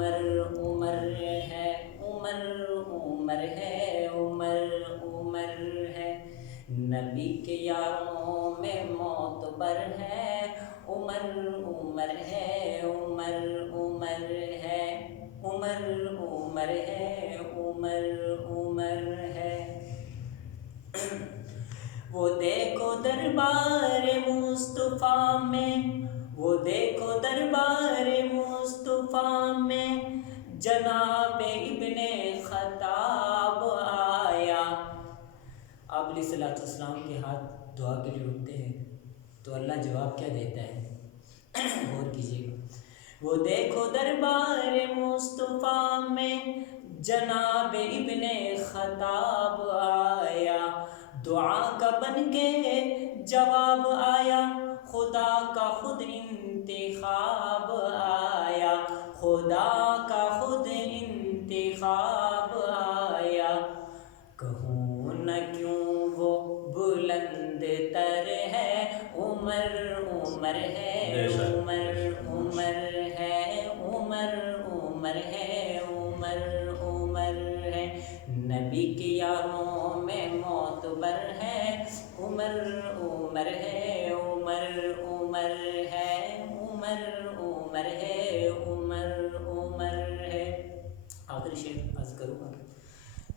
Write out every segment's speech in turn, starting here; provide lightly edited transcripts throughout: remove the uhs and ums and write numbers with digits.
عمر عمر ہے، عمر عمر ہے، عمر عمر ہے، نبی کے یاروں میں معتبر ہے، عمر عمر ہے، عمر عمر ہے، عمر عمر ہے، عمر عمر ہے۔ وہ دیکھو دربار مصطفیٰ میں، وہ دیکھو دربار مصطفیٰ میں، جناب ابن خطاب آیا۔ آپ علیہ الصلوۃ والسلام کے ہاتھ دعا کے لیے اٹھتے ہیں تو اللہ جواب کیا دیتا ہے، غور کیجیے گا۔ وہ دیکھو دربار مصطفیٰ میں، جناب ابن خطاب آیا، دعا کا بن کے جواب آیا، خدا کا خود انتخاب آیا، خدا کا خود انتخاب آیا۔ کہوں نہ کیوں وہ بلند تر ہے، عمر عمر ہے، عمر عمر ہے، عمر عمر ہے، عمر عمر ہے، نبی کے یاروں میں معتبر ہے، عمر عمر ہے، عمر عمر ہے، عمر عمر ہے، عمر عمر ہے۔ آخری شعر عرض کروں گا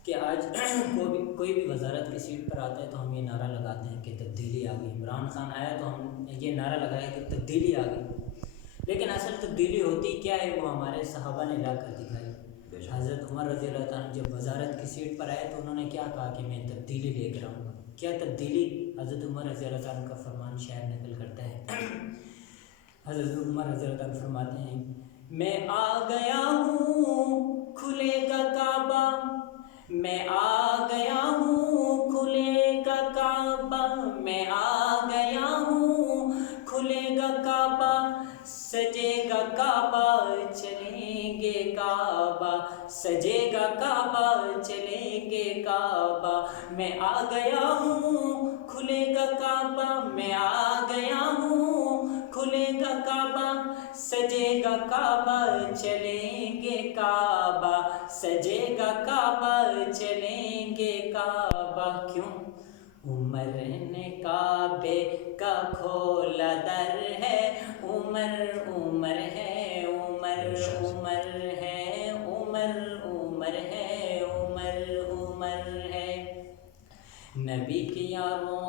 کہ آج کوئی بھی وزارت کی سیٹ پر آتا ہے تو ہم یہ نعرہ لگاتے ہیں کہ تبدیلی آ گئی، عمران خان آیا تو ہم یہ نعرہ لگایا کہ تبدیلی آ گئی، لیکن اصل تبدیلی ہوتی کیا ہے وہ ہمارے صحابہ نے لا کر دکھائی۔ حضرت عمر رضی اللہ تعالیٰ جب وزارت کی سیٹ پر آئے تو انہوں نے کیا کہا کہ میں تبدیلی لے کر آؤں گا۔ کیا تبدیلی؟ حضرت عمر رضی اللہ تعالیٰ کا فرمان شاعر نقل کرتا ہے۔ حضرت عمر رضی اللہ تعالیٰ فرماتے ہیں، میں آ گیا ہوں کھلے گا کعبہ، میں آ گیا ہوں کھلے گا کعبہ، میں آ گیا ہوں کھلے گا کعبہ، سجے گا کعبہ چلیں گے کعبہ، سجے گا کعبہ چلیں گے کعبہ، میں آ گیا ہوں کھلے گا کعبہ، میں آ گیا ہوں کھلے گا کعبہ، سجے گا کعبہ چلیں گے کعبہ، سجے گا کعبہ چلیں گے کعبہ۔ کیوں؟ عمر نے کعبے کا کھولا در ہے، عمر عمر ہے، عمر عمر ہے، عمر عمر ہے، عمر عمر ہے، نبی کے یاروں